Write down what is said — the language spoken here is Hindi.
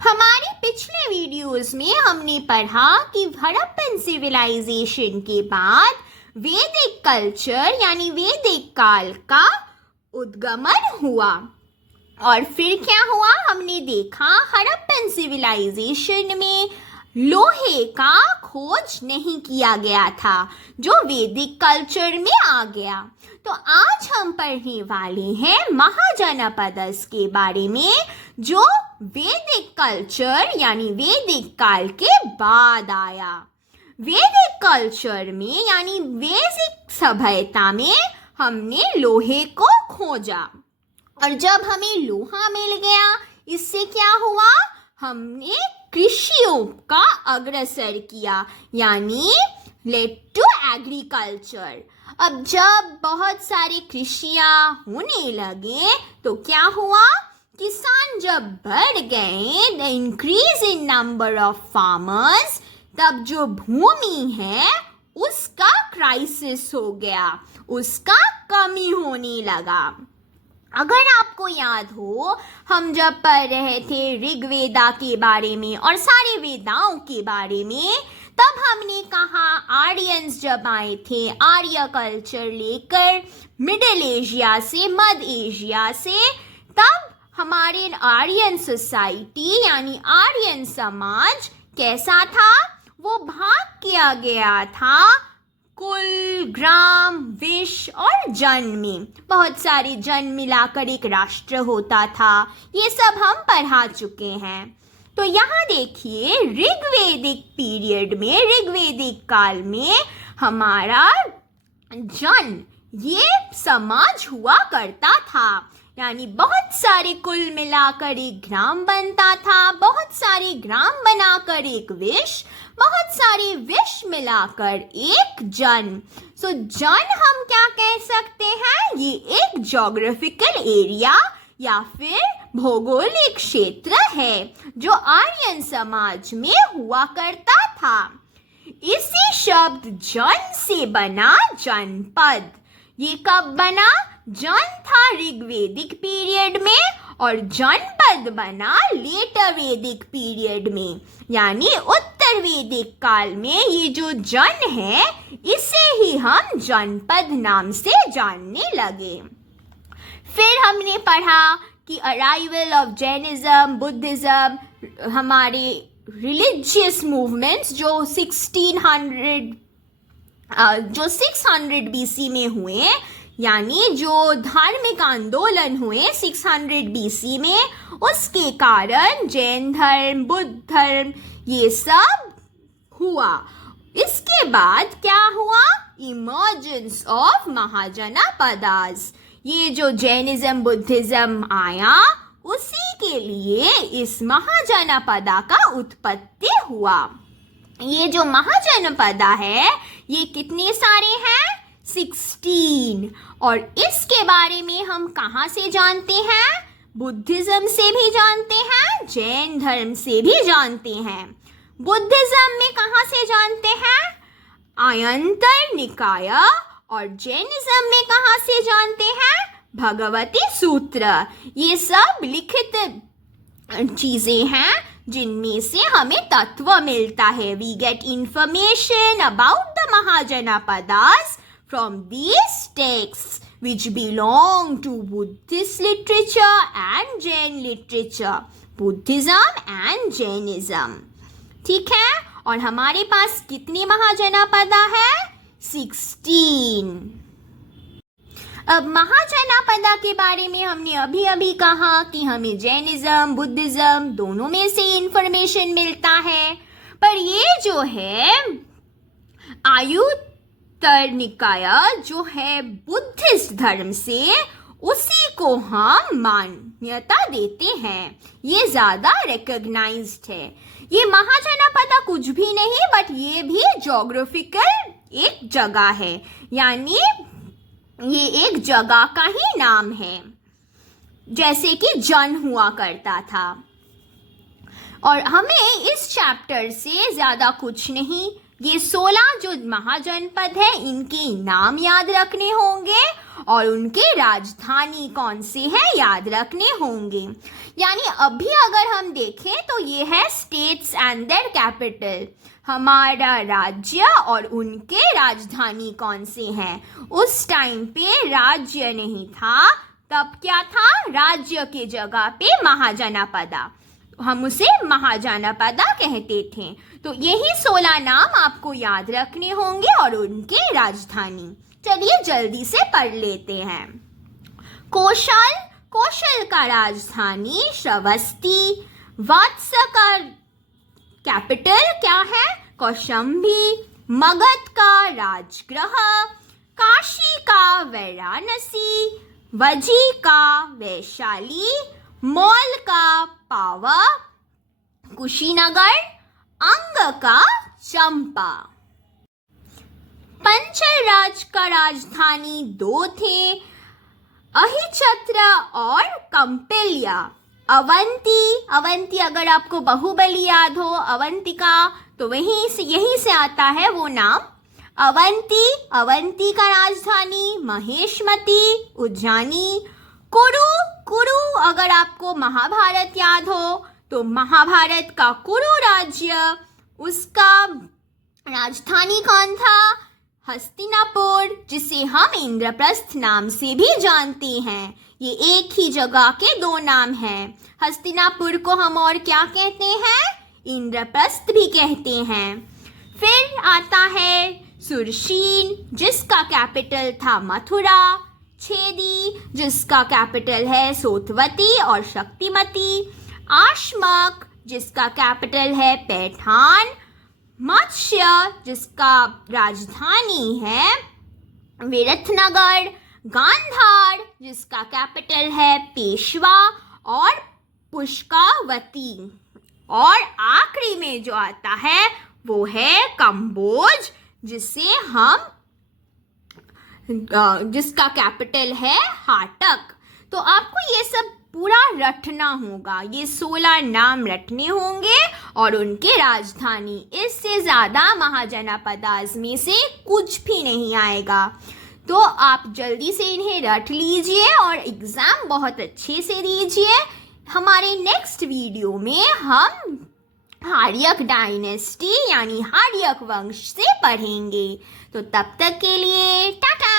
हमारे पिछले वीडियोस में हमने पढ़ा कि हड़प्पन सिविलाइजेशन के बाद वैदिक कल्चर यानी वैदिक काल का उद्गमन हुआ। और फिर क्या हुआ, हमने देखा हड़प्पन सिविलाइजेशन में लोहे का खोज नहीं किया गया था जो वैदिक कल्चर में आ गया। तो आज हम पढ़ने वाले हैं महाजनपदस के बारे में जो वैदिक कल्चर यानी वैदिक काल के बाद आया। वैदिक कल्चर में यानी वैदिक सभ्यता में हमने लोहे को खोजा और जब हमें लोहा मिल गया इससे क्या हुआ, हमने कृषियों का अग्रसर किया यानी लेड टू एग्रीकल्चर। अब जब बहुत सारे कृषियाँ होने लगे तो क्या हुआ, किसान जब बढ़ गए, the increase in number of farmers, तब जो भूमि है उसका क्राइसिस हो गया, उसका कमी होने लगा। अगर आपको याद हो, हम जब पढ़ रहे थे ऋग्वेदा के बारे में और सारे वेदाओं के बारे में, तब हमने कहा आर्यंस जब आए थे आर्य कल्चर लेकर मिडिल एशिया से, मध्य एशिया से, तब हमारे आर्यन सोसाइटी यानी आर्यन समाज कैसा था, वो भाग किया गया था कुल, ग्राम, विश्व और जन में। बहुत सारे जन मिलाकर एक राष्ट्र होता था। ये सब हम पढ़ा चुके हैं। तो यहाँ देखिए ऋग्वेदिक पीरियड में, ऋग्वेदिक काल में हमारा जन ये समाज हुआ करता था यानी बहुत सारे कुल मिलाकर एक ग्राम बनता था, बहुत सारे ग्राम बनाकर एक विश्व, बहुत सारे विश्व मिलाकर एक जन। सो जन हम क्या कह सकते हैं, ये एक ज्योग्राफिकल एरिया या फिर भौगोलिक क्षेत्र है जो आर्यन समाज में हुआ करता था। इसी शब्द जन से बना जनपद। ये कब बना, जन था ऋग्वेदिक पीरियड में और जनपद बना लेटर वैदिक पीरियड में यानी उत्तर वैदिक काल में। ये जो जन है इसे ही हम जनपद नाम से जानने लगे। फिर हमने पढ़ा कि अराइवल ऑफ जैनिज्म, बुद्धिज्म, हमारे रिलीजियस मूवमेंट्स जो 600 बीसी में हुए यानी जो धार्मिक आंदोलन हुए 600 बीसी में, उसके कारण जैन धर्म, बुद्ध धर्म ये सब हुआ। इसके बाद क्या हुआ, इमर्जेंस ऑफ महाजनपदास। ये जो जैनिज्म, बुद्धिज्म आया उसी के लिए इस महाजनपदा का उत्पत्ति हुआ। ये जो महाजनपदा है ये कितने सारे हैं, 16। और इसके बारे में हम कहाँ से जानते हैं, बुद्धिज्म से भी जानते हैं, जैन धर्म से भी जानते हैं। बुद्धिज्म में कहाँ से जानते हैं, आयंतर निकाय, और जैनिज्म में कहाँ से जानते हैं, भगवती सूत्र। ये सब लिखित चीजें हैं जिनमें से हमें तत्व मिलता है। We get information about the mahajanapadas from these texts which belong to Buddhist literature and Jain literature, Buddhism and Jainism। ठीक है, और हमारे पास कितनी महाजनपदा है, 16। अब महाजनपदा के बारे में हमने अभी अभी कहा कि हमें जैनिज्म, बुद्धिज्म दोनों में से इंफॉर्मेशन मिलता है, पर ये जो है आयुत्तर निकाय जो है बुद्धिस्ट धर्म से, उसी को हम मान्यता देते हैं, ये ज्यादा रिकॉग्नाइज्ड है। ये महाजनपदा कुछ भी नहीं बट ये भी ज्योग्राफिकल एक जगह है यानी ये एक जगह का ही नाम है, जैसे कि जन हुआ करता था। और हमें इस चैप्टर से ज्यादा कुछ नहीं, ये 16 जो महाजनपद है इनके नाम याद रखने होंगे और उनके राजधानी कौन से हैं याद रखने होंगे। यानी अभी अगर हम देखें तो ये है स्टेट्स एंड देयर कैपिटल, हमारा राज्य और उनके राजधानी कौन से हैं। उस टाइम पे राज्य नहीं था, तब क्या था, राज्य के जगह पे महाजनपदा, हम उसे महाजनपदा कहते थे। तो यही 16 नाम आपको याद रखने होंगे और उनके राजधानी। चलिए जल्दी से पढ़ लेते हैं। कौशल, कौशल का राजधानी श्रावस्ती। वत्स का कैपिटल क्या है, कौशंबी। मगध का राजगृह। काशी का वाराणसी। वजी का वैशाली। मौल का पावा। कुशीनगर। अंग का चंपा। पंचल राज का राजधानी 2 थे, अहिछत्र और कंपिल्या। अवंती, अवंती अगर आपको बाहुबली याद हो, अवंतिका, तो यहीं से आता है वो नाम अवंती। अवंती का राजधानी महेशमती, उज्जैनी। कुरु, कुरु अगर आपको महाभारत याद हो तो महाभारत का कुरु राज्य, उसका राजधानी कौन था, हस्तिनापुर, जिसे हम इंद्रप्रस्थ नाम से भी जानते हैं। ये एक ही जगह के 2 नाम हैं। हस्तिनापुर को हम और क्या कहते हैं, इंद्रप्रस्थ भी कहते हैं। फिर आता है सुरशीन, जिसका कैपिटल था मथुरा। छेदी, जिसका कैपिटल है सोतवती और शक्तिमती। आश्मक, जिसका कैपिटल है पैठान। मत्स्य, जिसका राजधानी है विरथनगर। गांधार, जिसका कैपिटल है पेशवा और पुष्कावती। और आखिरी में जो आता है वो है कंबोज, जिसका कैपिटल है हाटक। तो आपको ये सब पूरा रटना होगा, ये 16 नाम रटने होंगे और उनके राजधानी। इससे ज़्यादा महाजनपदास में से कुछ भी नहीं आएगा। तो आप जल्दी से इन्हें रट लीजिए और एग्ज़ाम बहुत अच्छे से दीजिए। हमारे नेक्स्ट वीडियो में हम हार्यक डायनेस्टी यानी हार्यक वंश से पढ़ेंगे। तो तब तक के लिए टाटा।